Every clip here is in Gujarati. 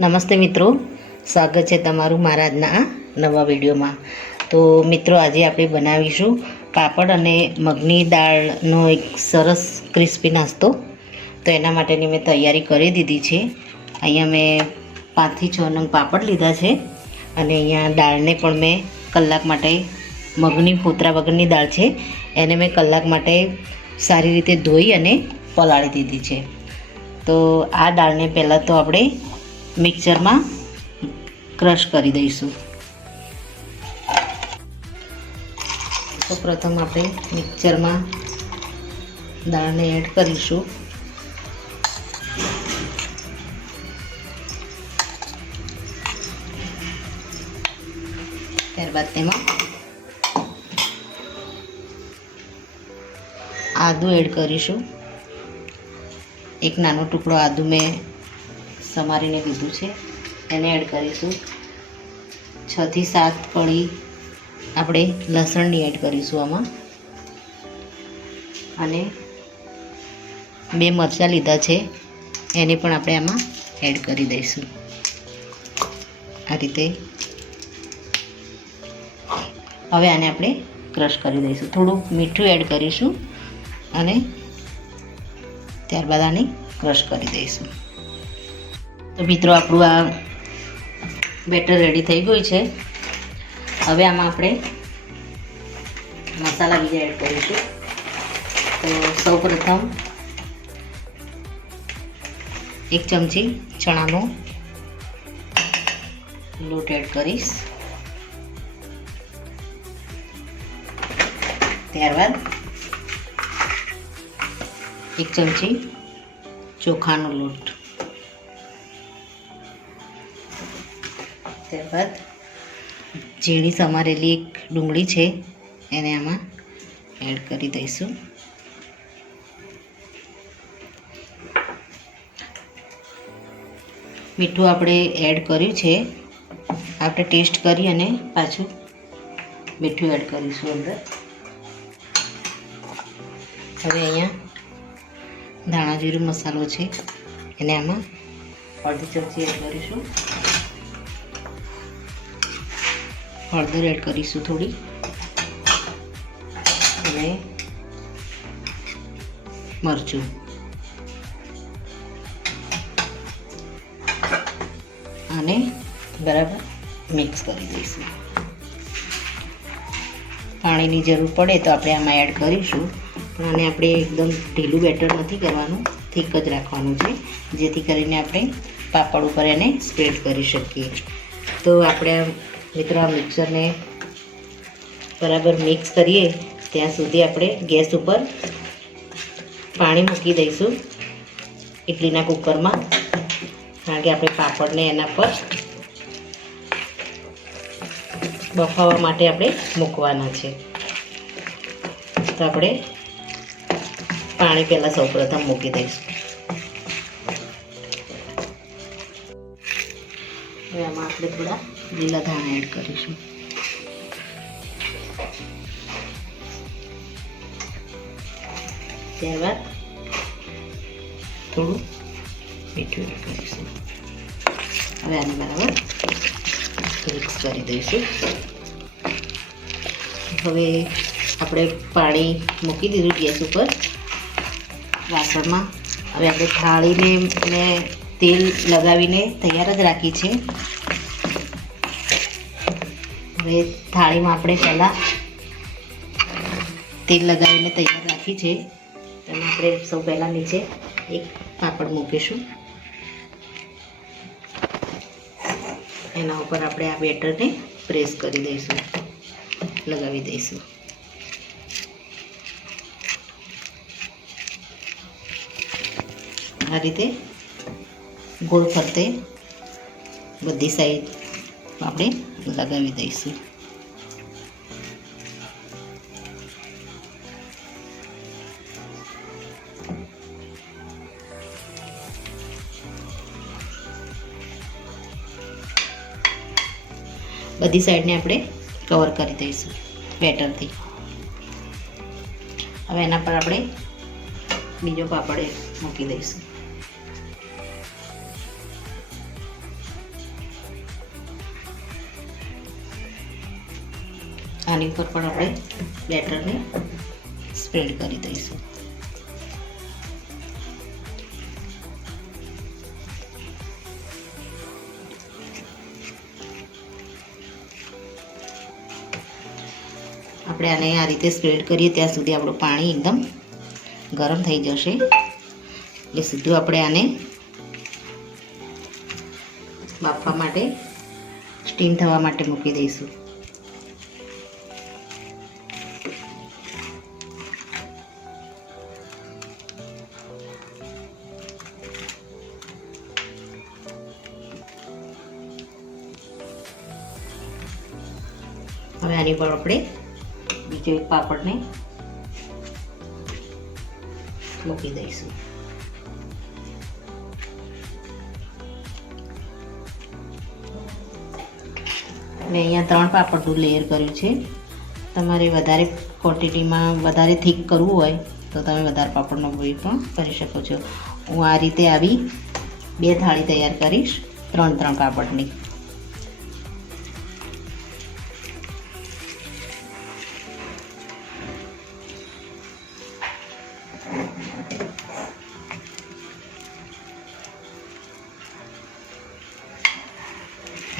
નમસ્તે મિત્રો, સ્વાગત છે તમારું મારા આજના આ નવા વિડીયોમાં. તો મિત્રો, આજે આપણે બનાવીશું પાપડ અને મગની દાળનો એક સરસ ક્રિસ્પી નાસ્તો. તો એના માટેની મેં તૈયારી કરી દીધી છે. અહીંયા મેં 5 થી 6 નંગ પાપડ લીધા છે અને અહીંયા દાળને પણ મેં કલાક માટે, મગની ફોતરા વગરની દાળ છે એને મેં કલાક માટે સારી રીતે ધોઈ અને પલાળી દીધી છે. તો આ દાળને પહેલાં તો આપણે મિક્સરમાં ક્રશ કરી દઈશું. તો પ્રથમ આપણે મિક્સરમાં દાળને એડ કરીશું. ત્યારબાદ તેમાં આદું એડ કરીશું. એક નાનો ટુકડો આદું મેં સમારીને લીધું છે, એને એડ કરીશું. 6 થી 7 કળી આપણે લસણની એડ કરીશું આમાં. અને 2 મરચાં લીધા છે, એને પણ આપણે આમાં એડ કરી દઈશું. આ રીતે હવે આને આપણે ક્રશ કરી દઈશું. થોડું મીઠું એડ કરીશું અને ત્યારબાદ આને ક્રશ કરી દઈશું. તો મિત્રો, આપણું આ બેટર રેડી થઈ ગયું છે. હવે આમાં આપણે મસાલા બીજા એડ કરીશું. તો સૌપ્રથમ 1 ચમચી ચણાનો લોટ એડ કરીશ. ત્યારબાદ 1 ચમચી ચોખાનો લોટ. ત્યારબાદ ઝીણી સમારેલી એક ડુંગળી છે, એને આમાં એડ કરી દઈશું. મીઠું આપણે એડ કર્યું છે, આપણે ટેસ્ટ કરી અને પાછું મીઠું એડ કરીશું અંદર. હવે અહીંયા ધાણા જીરું મસાલો છે, એને આમાં અડધી ચમચી એડ કરીશું. હળદર એડ કરીશું થોડી, અને મરચું. આને બરાબર મિક્સ કરી દઈશું. પાણીની જરૂર પડે તો આપણે આમાં એડ કરીશું, પણ આને આપણે એકદમ ઢીલું બેટર નથી કરવાનું, થીક જ રાખવાનું છે, જેથી કરીને આપણે પાપડ ઉપર એને સ્પ્રેડ કરી શકીએ. તો આપણે મિત્રો આ મિક્સરને બરાબર મિક્સ કરીએ ત્યાં સુધી આપણે ગેસ ઉપર પાણી મૂકી દઈશું ઇડલીના કુકરમાં, કારણ કે આપણે પાપડને એના પર બફાવા માટે આપણે મૂકવાના છે. તો આપણે પાણી પહેલાં સૌપ્રથમ મૂકી દઈશું. હવે આમાં આપણે થોડા લીલા ધાણા એડ કરીશું. ત્યારબાદ થોડું મીઠું એડ કરીશું. હવે આને બરાબર મિક્સ કરી દઈશું. હવે આપણે પાણી મૂકી દીધું ગેસ ઉપર વાસણમાં. હવે આપણે થાળીને મેં તેલ લગાવીને તૈયાર જ રાખી છે. હવે થાળીમાં આપણે પહેલાં તેલ લગાવીને તૈયાર રાખી છે, અને આપણે સૌ પહેલાં નીચે એક પાપડ મૂકીશું. એના ઉપર આપણે આ બેટરને પ્રેસ કરી દઈશું, લગાવી દઈશું. આ રીતે ગોળ ફરતે બધી સાઈડ આપણે લગાવી દઈશું. બધી સાઈડને આપણે કવર કરી દઈશું બેટરથી. હવે એના પર આપણે બીજો પાપડ મૂકી દઈશું. આની ઉપર પણ આપણે બેટરને સ્પ્રેડ કરી દઈશું. આપણે આને આ રીતે સ્પ્રેડ કરીએ ત્યાં સુધી આપણું પાણી એકદમ ગરમ થઈ જશે. એટલે સીધું આપણે આને બાફવા માટે સ્ટીમ થવા માટે મૂકી દઈશું. હવે આની પર આપણે બીજો એક પાપડને મૂકી દઈશું. મેં અહીંયા 3 પાપડનું લેયર કર્યું છે. તમારે વધારે ક્વોન્ટિટીમાં વધારે થીક કરવું હોય તો તમે વધારે પાપડનો ઉપયોગ પણ કરી શકો છો. હું આ રીતે આવી 2 થાળી તૈયાર કરીશ 3 પાપડની.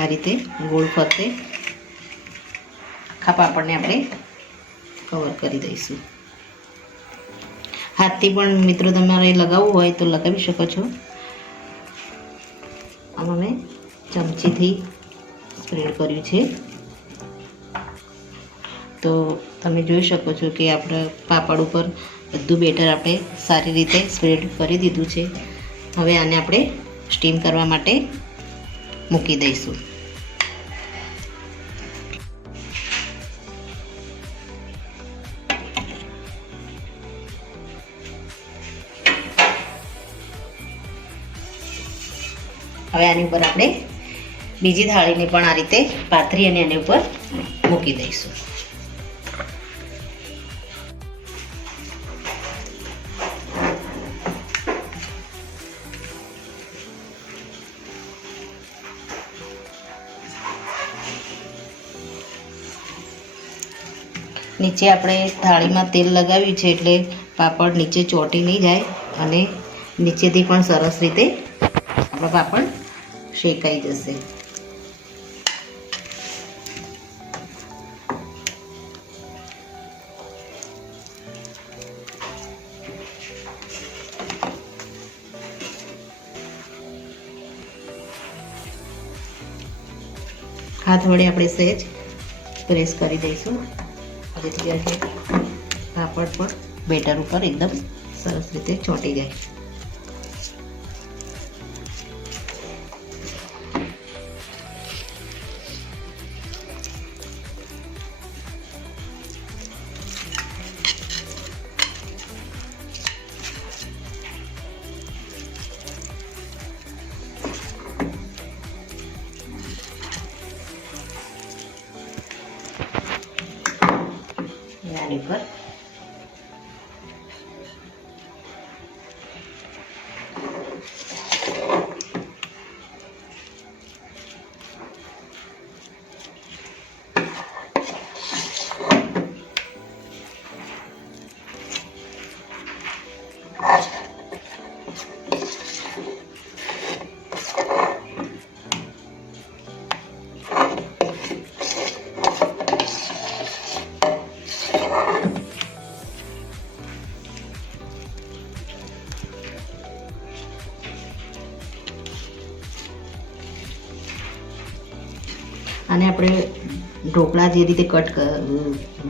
આ રીતે ગોળ ફરતે આખા પાપડને આપણે કવર કરી દઈશું. હાથથી પણ મિત્રો તમારે લગાવવું હોય તો લગાવી શકો છો. આમાં મેં ચમચીથી સ્પ્રેડ કર્યું છે. તો તમે જોઈ શકો છો કે આપણે પાપડ ઉપર બધું બેટર આપણે સારી રીતે સ્પ્રેડ કરી દીધું છે. હવે આને આપણે સ્ટીમ કરવા માટે મૂકી દઈશું. હવે આની ઉપર આપણે બીજી થાળીને પણ આ રીતે પાથરી અને આની ઉપર મૂકી દઈશું. નીચે આપણે થાળીમાં તેલ લગાવ્યું છે એટલે પાપડ નીચે ચોંટી નહીં જાય અને નીચેથી પણ સરસ રીતે આપણા પાપડ શેકાઈ જશે. હાથ વડે આપણે સહેજ પ્રેસ કરી દઈશું જેથી કરીને પાપડ પણ બેટર ઉપર એકદમ સરસ રીતે ચોંટી જાય. આની પર આને આપણે ઢોકળા જે રીતે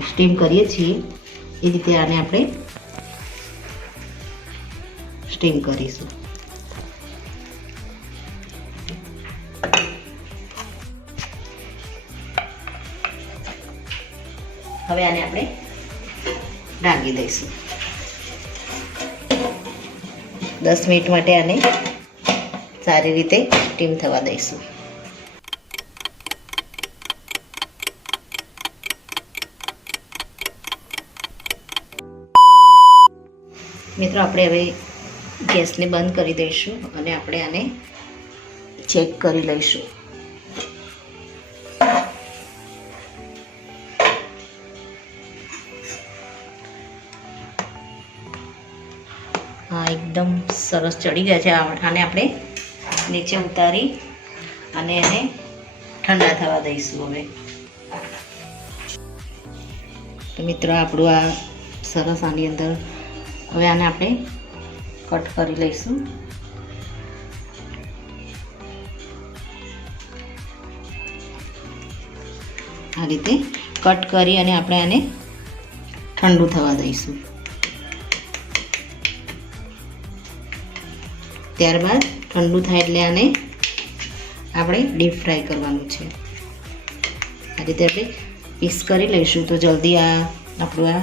સ્ટીમ કરીએ છીએ એ રીતે આને આપણે સ્ટીમ કરીશું. હવે આને આપણે ઢાંકી દઈશું. 10 મિનિટ માટે આને સારી રીતે સ્ટીમ થવા દઈશું. મિત્રો આપણે હવે ગેસને બંધ કરી દઈશું અને આપણે આને ચેક કરી લઈશું. હા, એકદમ સરસ ચડી ગયા છે. આને આપણે નીચે ઉતારી અને એને ઠંડા થવા દઈશું. હવે તો મિત્રો આપણું આ સરસ આની અંદર હવે આને આપણે કટ કરી લઈશું. આ રીતે કટ કરી અને આપણે આને ઠંડુ થવા દઈશું. ત્યારબાદ ઠંડુ થાય એટલે આને આપણે ડીપ ફ્રાય કરવાનું છે. આ રીતે આપણે પીસ કરી લઈશું તો જલ્દી આપણું આ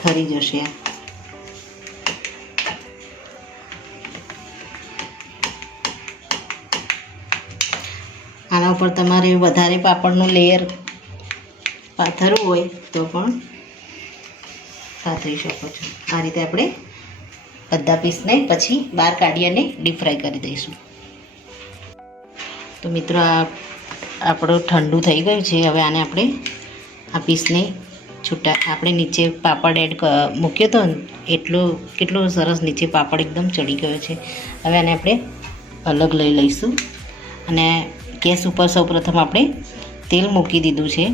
ઠરી જશે. આના ઉપર તમારે વધારે પાપડનું લેયર પાથરવું હોય તો પણ પાથરી શકો છો. આ રીતે આપણે બધા પીસને પછી બહાર કાઢી અને ડીપ ફ્રાય કરી દઈશું. તો મિત્રો આ આપણું ઠંડુ થઈ ગયું છે. હવે આને આપણે આ પીસને છૂટા આપણે નીચે પાપડ એડ મૂક્યો હતો ને કેટલો સરસ નીચે પાપડ એકદમ ચડી ગયો છે. હવે આને આપણે અલગ લઈ લઈશું અને ગેસ ઉપર સૌપ્રથમ આપણે તેલ મૂકી દીધું છે.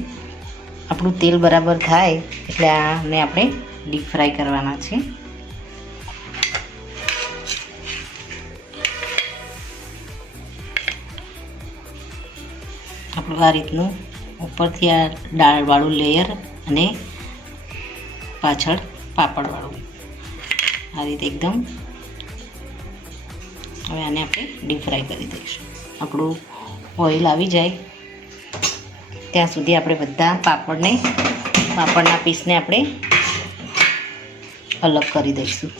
આપણું તેલ બરાબર થાય એટલે આને આપણે ડીપ ફ્રાય કરવાના છે. આપણું આ રીતનું ઉપરથી આ દાળવાળું લેયર અને પાછળ પાપડવાળું આ રીતે એકદમ. હવે આને આપણે ડીપ ફ્રાય કરી દઈશું. આપણું ઓઇલ આવી જાય ત્યાં સુધી આપણે બધા પાપડના પીસને આપણે અલગ કરી દઈશું.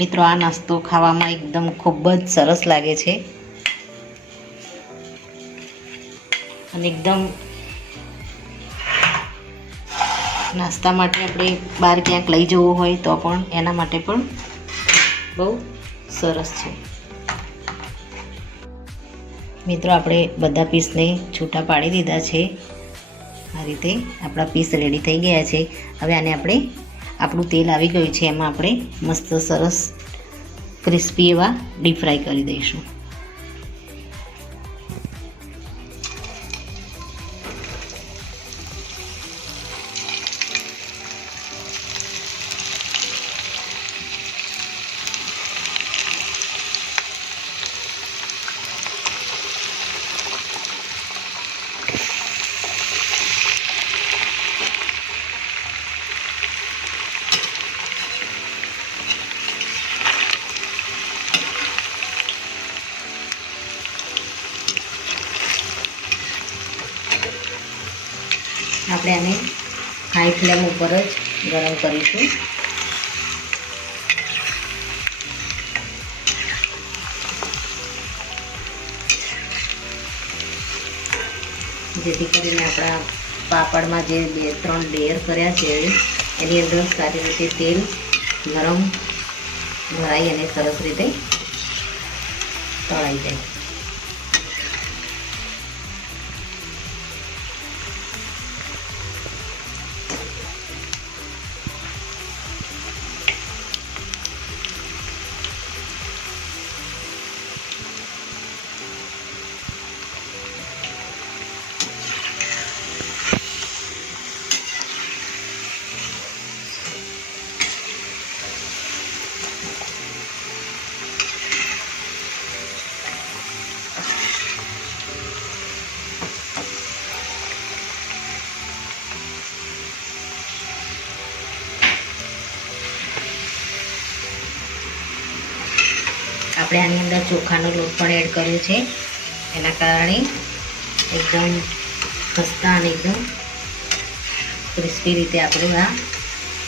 મિત્રો આ નાસ્તો ખાવામાં એકદમ ખૂબ જ સરસ લાગે છે અને એકદમ નાસ્તા માટે આપણે બહાર ક્યાંક લઈ જવું હોય તો પણ એના માટે પણ બહુ સરસ છે. મિત્રો આપણે બધા પીસને છૂટા પાડી દીધા છે. આ રીતે આપણા પીસ રેડી થઈ ગયા છે. હવે આને આપણે આપણું તેલ આવી ગયું છે એમાં આપણે મસ્ત સરસ ક્રિસ્પી એવા ડીપ ફ્રાય કરી દઈશું. આપણે આને હાઈ ફ્લેમ ઉપર જ ગરમ કરીશું. જેથી કરીને આપણા પાપડમાં જે 2-3 લેયર કર્યા છે એની અંદર સારી રીતે તેલ ગરમ ભરાઈ અને સરસ રીતે તળાઈ જાય. આપણે આની અંદર ચોખાનો લોટ પણ એડ કર્યો છે. એના કારણે એકદમ ખસ્તા અને એકદમ ક્રિસ્પી રીતે આપણું આ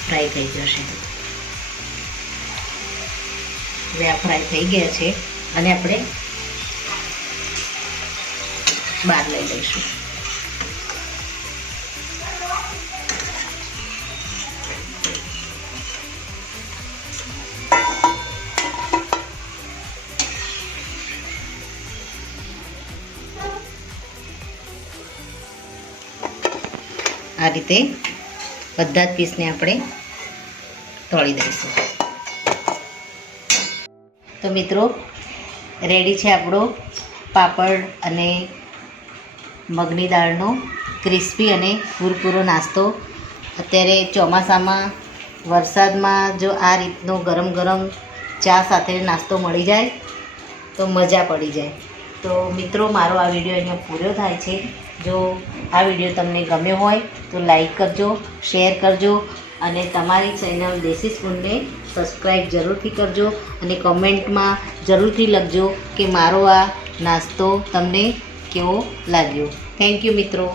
ફ્રાય થઈ જશે. હવે આ ફ્રાય થઈ ગયા છે અને આપણે બહાર લઈ લઈશું. આ રીતે બધા જ પીસને આપણે તળી દઈશું. તો મિત્રો રેડી છે આપણો પાપડ અને મગની દાળનો ક્રિસ્પી અને કુરકુરો નાસ્તો. અત્યારે ચોમાસામાં વરસાદમાં જો આ રીતનો ગરમ ગરમ ચા સાથે નાસ્તો મળી જાય તો મજા પડી જાય. તો મિત્રો મારો આ વિડીયો અહીંયા પૂરો થાય છે. જો આ વિડીયો તમને ગમ્યો હોય તો લાઈક કરજો, શેર કરજો અને તમારી ચેનલ દેશી સ્પૂનને સબસ્ક્રાઈબ જરૂરથી કરજો અને કોમેન્ટમાં જરૂરથી લખજો કે મારો આ નાસ્તો તમને કેવો લાગ્યો. થેન્ક યુ મિત્રો.